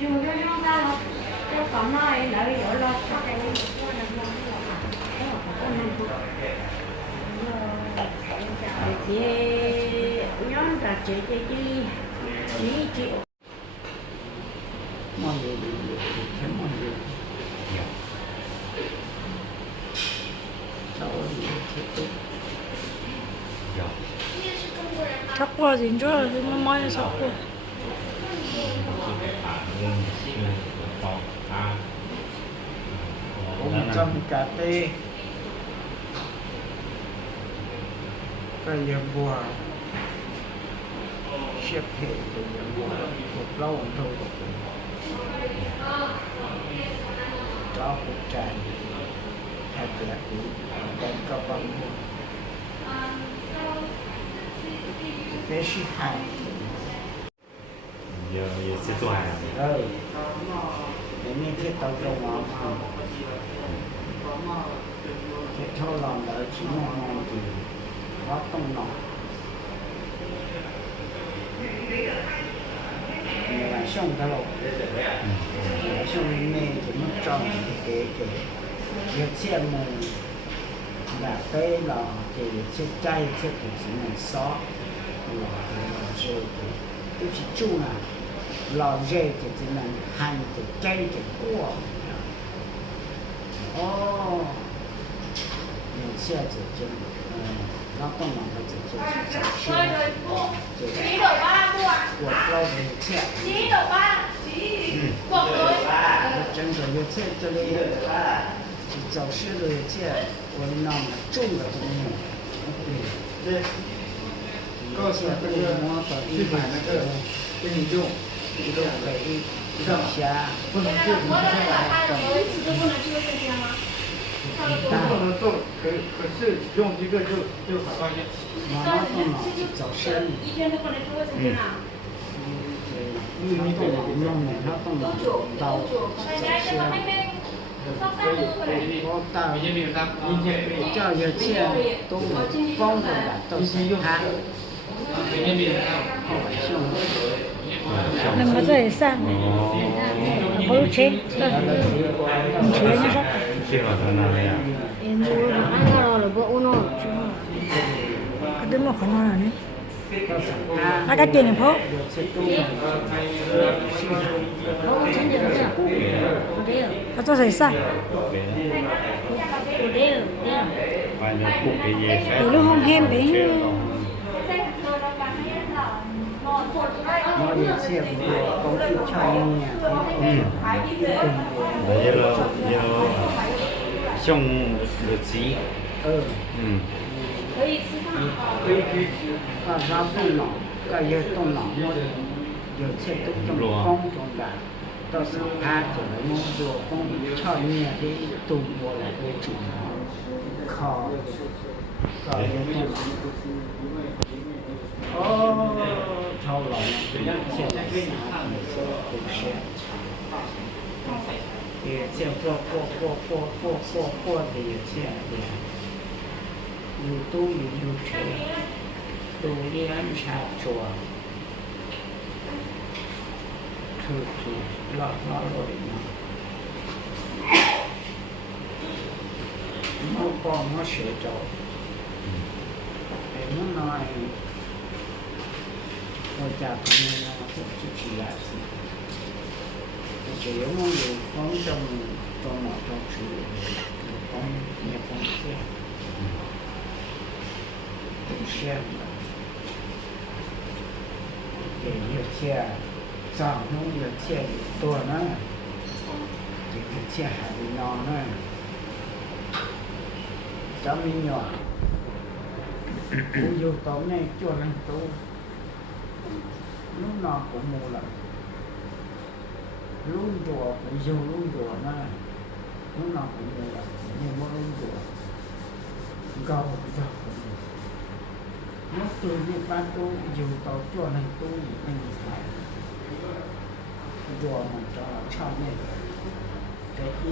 trường cho nó ra nó cho còn nói lợi dỗ lo cho cái chị nhóm là chị mọi người thấy mọi người cháu thì thích tốt 자꾸 하지 인줄 너무 많이 자꾸 cũng trong cà phê cái giờ bùa xếp hệ cái giờ bùa một lâu thôi cho cuộc tràn hay là cũng đem các bạn cái sự hại giờ sẽ tôi hài để nên thiết tao cho nó cái thâu lòng đỡ chỉ mong thì nó không nọ người là xong cái lộc xong mê thì nó tròn cái việc xe mù là cái là cái chiếc chay chiếc cái gì này xó là cái rồi cái chỉ chu là lò dê thì chỉ là hành thì chay thì cua những xe子就劳动网的就找车，我捞的钱，真的有钱这里找车的钱，我那么重的东西，对，高兴跟我到去买那个给你用，一个可以上下，不能就你现在有一次都不能去这些吗？不能做，可是用一个就好放心。妈妈动脑找车，一天都不能做这些啊。你动脑弄的，他动脑到找车。我到叫有钱都放过来，都是他。能把这里上不如钱钱你说 chưa là thằng nào đấy à em mua là ăn rồi là bữa uống rồi cái đứa mà không nói này hai cái tiền này phố không chín giờ nữa nó cho xảy ra và nó cục cái gì từ lúc không hem đấy nó đi xe của công ty cho nhà đấy là xong được gì và ra động não cái giờ động não nó giờ xe cũng trong phong trong đà到时他走了弄做工炒面的都过来为主靠搞一个动超老现在啥都是也见过的也见的有都有车都也安插着lọt rồi nó còn nó sửa rồi để nó nói tôi chả có nên là cũng chỉ là chỉ yếu nó được phóng trong một trong sự phóng nhập phóng xe cũng xem để nhiều xe sao nó được xe tôi nó thì cái xe hải bị nhỏ nó cháu mình nhỏ cũng vô tối này cho nên tôi lúc nào cũng mua lại luôn rùa cũng vô luôn rùa nó lúc nào cũng mua lại nhưng mà luôn rùa gầu nó tôi đi bán tôi dù tao cho nên tôi mình phải rùa mà cho nên cái gì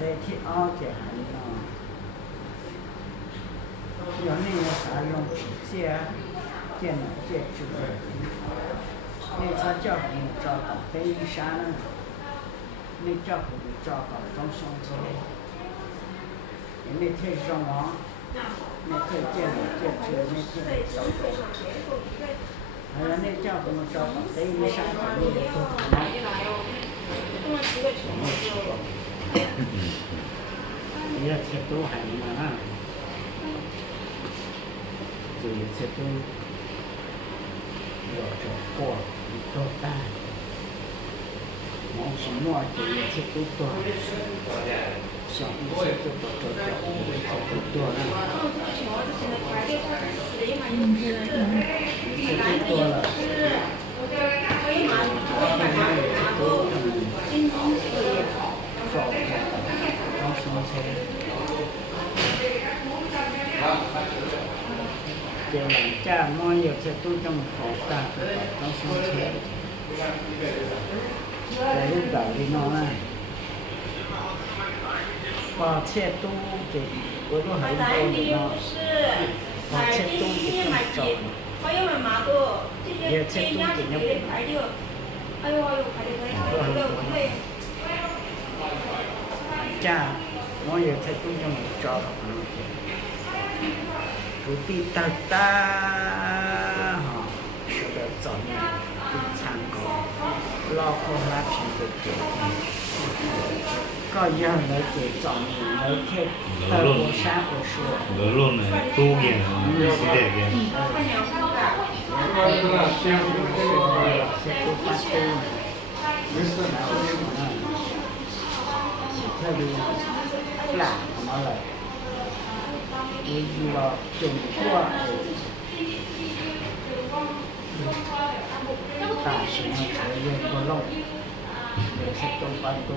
để thì ao cái hải nó giờ này là phải dùng chia tiền là chia chữ 那他叫什么找到北一山呢？那叫什么找到中上车？那天上网，那天见了见去，那天找到。还有那叫什么找到北一山的那个都可能。你要吃多还难啊？这一切都要着过，都大。毛什么这一切都多，小一切都不着着，一切都多了。一切都多了。这两家么有些都这么好干，都上车。在路道里弄啊，把车都给我都很多的嘛，把车都给这么找，也车都给那不。家我有车都这么找的，土地大大哈，是的早年非常高，老苦拉皮的多，高样来给早年来看到过山河说。俄罗呢，多点时代的。特别懒什么了，我要整过大型的车也不弄，有些都把都。